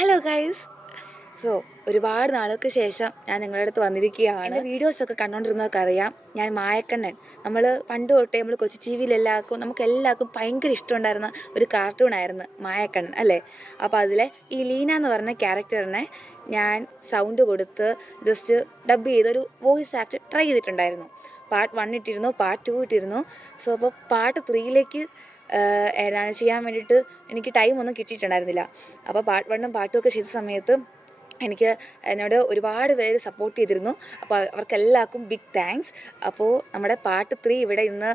Hello guys. ഒരുപാട് നാൾക്ക് ശേഷം ഞാൻ നിങ്ങളുടെ അടുത്ത് വന്നിരിക്കുകയാണ്. എൻ്റെ വീഡിയോസൊക്കെ കണ്ടുകൊണ്ടിരുന്നവർക്ക് അറിയാം, ഞാൻ മായക്കണ്ണൻ. നമ്മൾ പണ്ട് തൊട്ടേ നമ്മൾ കൊച്ചു ടി വിയിലെല്ലാവർക്കും നമുക്കെല്ലാവർക്കും ഭയങ്കര ഇഷ്ടമുണ്ടായിരുന്ന ഒരു കാർട്ടൂണായിരുന്നു മായക്കണ്ണൻ അല്ലേ. അപ്പോൾ അതിലെ ഈ ലീന എന്ന് പറഞ്ഞ ക്യാരക്ടറിനെ ഞാൻ സൗണ്ട് കൊടുത്ത് ജസ്റ്റ് ഡബ് ചെയ്തൊരു വോയിസ് ആക്ട് ട്രൈ ചെയ്തിട്ടുണ്ടായിരുന്നു. പാർട്ട് 1 ഇട്ടിരുന്നു, പാർട്ട് 2 ഇട്ടിരുന്നു. അപ്പോൾ പാർട്ട് 3യിലേക്ക് ഏതാണ് ചെയ്യാൻ വേണ്ടിയിട്ട് എനിക്ക് ടൈമൊന്നും കിട്ടിയിട്ടുണ്ടായിരുന്നില്ല. അപ്പോൾ പാർട്ട് 1ഉം പാർട്ട് 2 ഒക്കെ ചെയ്ത സമയത്ത് എന്നോട് ഒരുപാട് പേര് സപ്പോർട്ട് ചെയ്തിരുന്നു. അപ്പോൾ അവർക്കെല്ലാവർക്കും ബിഗ് താങ്ക്സ്. അപ്പോൾ നമ്മുടെ പാർട്ട് 3 ഇവിടെ ഇന്ന്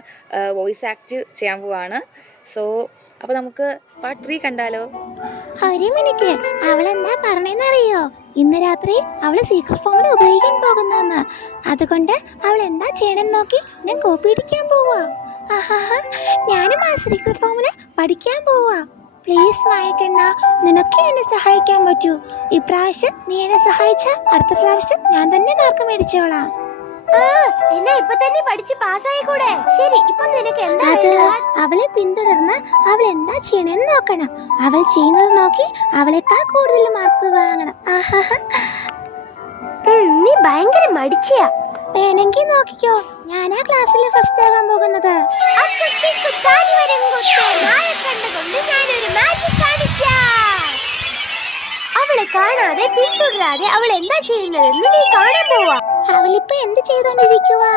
വോയിസ് ആക്ട് ചെയ്യാൻ പോവാണ്. അപ്പോൾ നമുക്ക് പാർട്ട് 3 കണ്ടാലോ? ഒരു മിനിറ്റ്, അവളെന്താ പറഞ്ഞെന്നറിയോ? ഇന്ന് രാത്രി അവള് സീക്രട്ട് ഫോമിൽ ഉപയോഗിക്കാൻ പോകുന്നു. അതുകൊണ്ട് അവൾ എന്താ ചെയ്യണമെന്ന് നോക്കി ഞാൻ കോപ്പി അടിക്കാൻ പോവാ. ഞാനും ആ സീക്രട്ട് ഫോമില് പഠിക്കാൻ പോവാ. പ്ലീസ് മായക്കണ്ണ, നിനക്ക് എന്നെ സഹായിക്കാൻ പറ്റൂ. ഇപ്രാവശ്യം നീ എന്നെ സഹായിച്ച അടുത്ത പ്രാവശ്യം ഞാൻ തന്നെ മാർക്ക് മേടിച്ചോളാം. എന്നെ ഇപ്പൊ തന്നെ പഠിച്ച് പാസ്സായിക്കൂടെ? ശരി, ഇപ്പൊ നിനക്ക് എന്താ? അവളെ പിന്തുടർന്ന് അവൾ എന്താ ചെയ്യണെന്ന് നോക്കണം. അവൾ ചെയ്യുന്നത് നോക്കി അവളെക്കാൾ കൂടുതൽ മാർക്ക് വാങ്ങണം. നീ ഭയങ്കര മടിച്ചിയാ. വേണമെങ്കിൽ നോക്കിക്കോ, ഞാനാ ക്ലാസ്സിൽ ഫസ്റ്റ് ആകാൻ പോകുന്നത്. അവളെ കാണാതെ പിന്തുടരാതെ അവൾ എന്താ ചെയ്യുന്നതെന്ന് നീ കാണാൻ പോവാ. അവളിപ്പോ എന്ത് ചെയ്തോണ്ടിരിക്കുവാ?